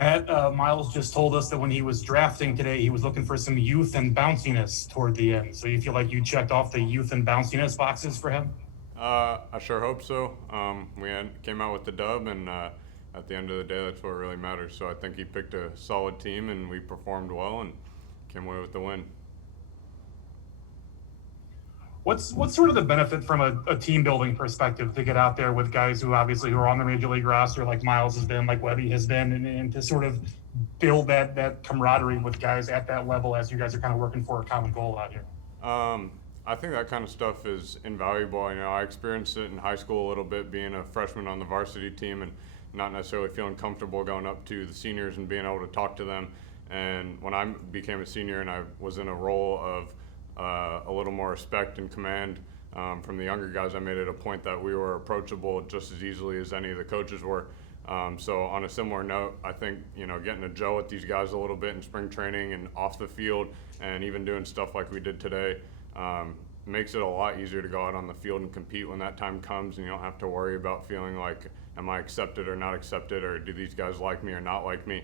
Matt, Miles just told us that when he was drafting today, he was looking for some youth and bounciness toward the end. So you feel like you checked off the youth and bounciness boxes for him? I sure hope so. Came out with the dub, and at the end of the day, that's what really matters. So I think he picked a solid team, and we performed well, and came away with the win. What's sort of the benefit from a team building perspective to get out there with guys who obviously who are on the major league roster, like Miles has been, like Webby has been, and to sort of build that camaraderie with guys at that level as you guys are kind of working for a common goal out here? I think that kind of stuff is invaluable. I experienced it in high school a little bit, being a freshman on the varsity team, and not necessarily feeling comfortable going up to the seniors and being able to talk to them. And when I became a senior and I was in a role of a little more respect and command from the younger guys, I made it a point that we were approachable just as easily as any of the coaches were. So on a similar note, I think getting to gel with these guys a little bit in spring training and off the field, and even doing stuff like we did today, makes it a lot easier to go out on the field and compete when that time comes, and you don't have to worry about feeling like, am I accepted or not accepted, or do these guys like me or not like me.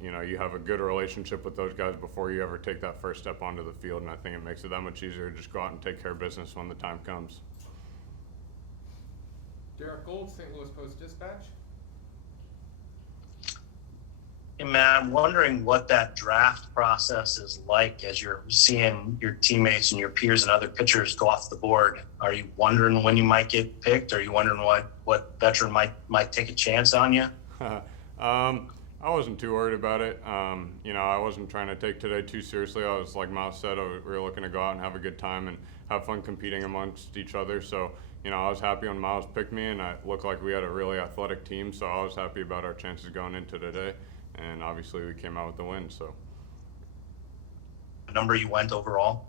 You have a good relationship with those guys before you ever take that first step onto the field, and I think it makes it that much easier to just go out and take care of business when the time comes. Derek Gold, St. Louis Post-Dispatch. Hey, Matt, I'm wondering what that draft process is like as you're seeing your teammates and your peers and other pitchers go off the board. Are you wondering when you might get picked? Are you wondering what veteran might take a chance on you? I wasn't too worried about it. I wasn't trying to take today too seriously. I was, like Miles said, we were looking to go out and have a good time and have fun competing amongst each other. So, I was happy when Miles picked me, and I looked like we had a really athletic team. So I was happy about our chances going into today. And obviously we came out with the win. So, The number you went overall?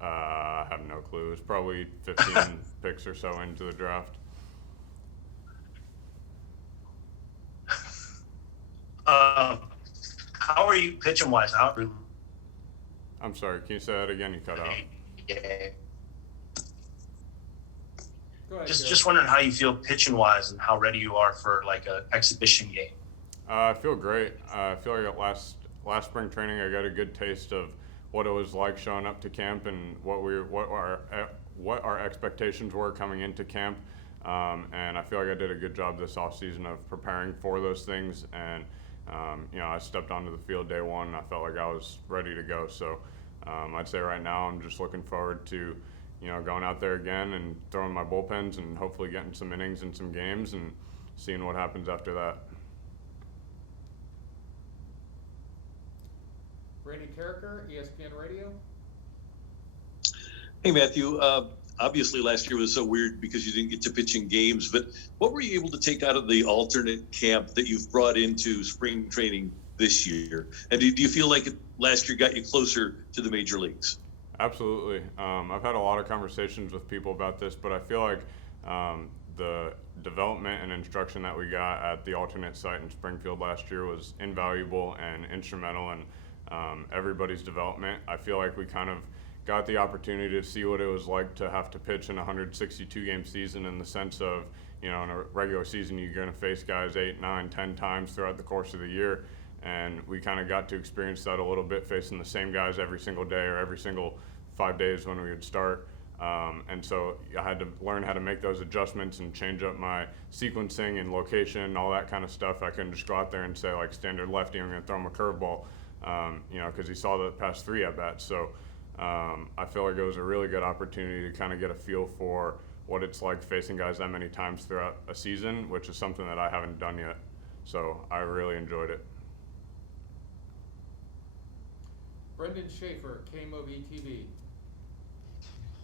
I have no clue. It was probably 15 picks or so into the draft. How are you pitching wise? I'm sorry, can you say that again? You cut out. Yeah. Go ahead, Just wondering how you feel pitching wise and how ready you are for like an exhibition game. I feel great. I feel like at last spring training I got a good taste of what it was like showing up to camp and what our expectations were coming into camp. And I feel like I did a good job this offseason of preparing for those things. And I stepped onto the field day one, and I felt like I was ready to go. So I'd say right now I'm just looking forward to going out there again and throwing my bullpens and hopefully getting some innings in some games and seeing what happens after that. Randy Carricker, ESPN Radio. Hey, Matthew. Obviously, last year was so weird because you didn't get to pitch in games, but what were you able to take out of the alternate camp that you've brought into spring training this year? And do you feel like last year got you closer to the major leagues? Absolutely. I've had a lot of conversations with people about this, but I feel like the development and instruction that we got at the alternate site in Springfield last year was invaluable and instrumental in everybody's development. I feel like we kind of got the opportunity to see what it was like to have to pitch in a 162 game season, in the sense of, in a regular season you're going to face guys 8, 9, 10 times throughout the course of the year, and we kind of got to experience that a little bit, facing the same guys every single day or every single 5 days when we would start. And so I had to learn how to make those adjustments and change up my sequencing and location and all that kind of stuff. I couldn't just go out there and say, like, standard lefty, I'm going to throw him a curveball, because he saw the past 3 at-bats. So I feel like it was a really good opportunity to kind of get a feel for what it's like facing guys that many times throughout a season, which is something that I haven't done yet. So I really enjoyed it. Brendan Schaefer, KMOV TV.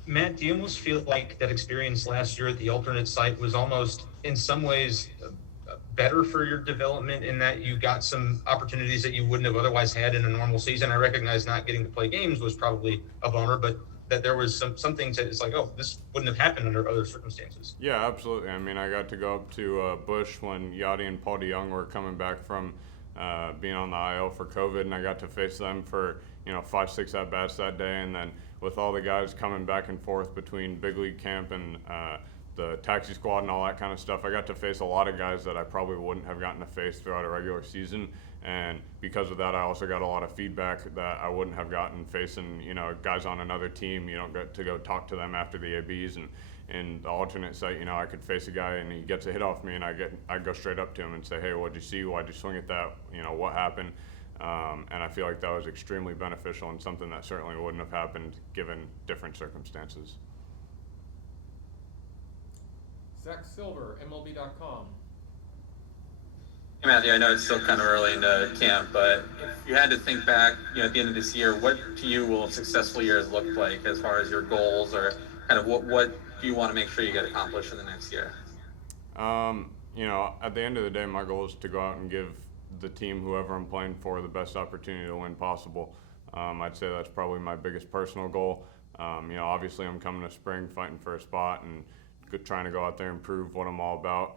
Matt, do you almost feel like that experience last year at the alternate site was almost, in some ways, better for your development, in that you got some opportunities that you wouldn't have otherwise had in a normal season? I recognize not getting to play games was probably a bummer, but that there was some things that it's like, oh, this wouldn't have happened under other circumstances. Yeah, absolutely. I mean, I got to go up to Busch when Yachty and Paul DeYoung were coming back from being on the IL for COVID, and I got to face them for 5, 6 at-bats that day. And then with all the guys coming back and forth between big league camp and the taxi squad and all that kind of stuff. I got to face a lot of guys that I probably wouldn't have gotten to face throughout a regular season, and because of that, I also got a lot of feedback that I wouldn't have gotten facing, you know, guys on another team. You don't get to go talk to them after the ABs, and in the alternate site, you know, I could face a guy and he gets a hit off me, and I go straight up to him and say, hey, what'd you see? Why'd you swing at that? You know, what happened? And I feel like that was extremely beneficial and something that certainly wouldn't have happened given different circumstances. Zach Silver, MLB.com. Hey Matthew, I know it's still kind of early into camp, but if you had to think back, you know, at the end of this year, what to you will successful years look like as far as your goals, or kind of what do you want to make sure you get accomplished in the next year? You know, at the end of the day, my goal is to go out and give the team, whoever I'm playing for, the best opportunity to win possible. I'd say that's probably my biggest personal goal. You know, obviously I'm coming to spring fighting for a spot and trying to go out there and prove what I'm all about.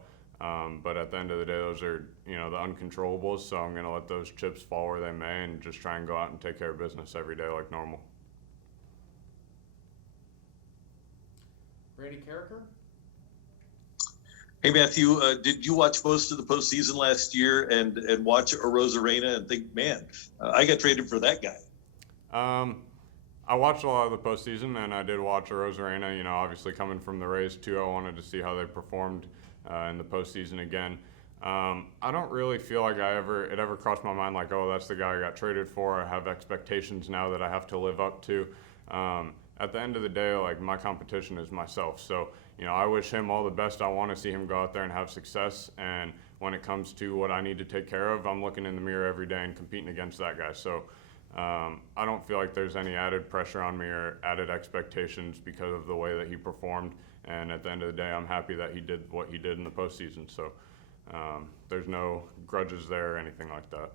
But at the end of the day, those are, you know, the uncontrollables. So I'm going to let those chips fall where they may and just try and go out and take care of business every day like normal. Randy Carricker. Hey Matthew, did you watch most of the postseason last year and watch Arozarena and think, man, I got traded for that guy? I watched a lot of the postseason, and I did watch Arozarena. You know, obviously coming from the Rays too, I wanted to see how they performed in the postseason again. I don't really feel like it ever crossed my mind like, oh, that's the guy I got traded for. I have expectations now that I have to live up to. At the end of the day, like, my competition is myself. So, you know, I wish him all the best. I want to see him go out there and have success. And when it comes to what I need to take care of, I'm looking in the mirror every day and competing against that guy. So I don't feel like there's any added pressure on me or added expectations because of the way that he performed. And at the end of the day, I'm happy that he did what he did in the postseason. So there's no grudges there or anything like that.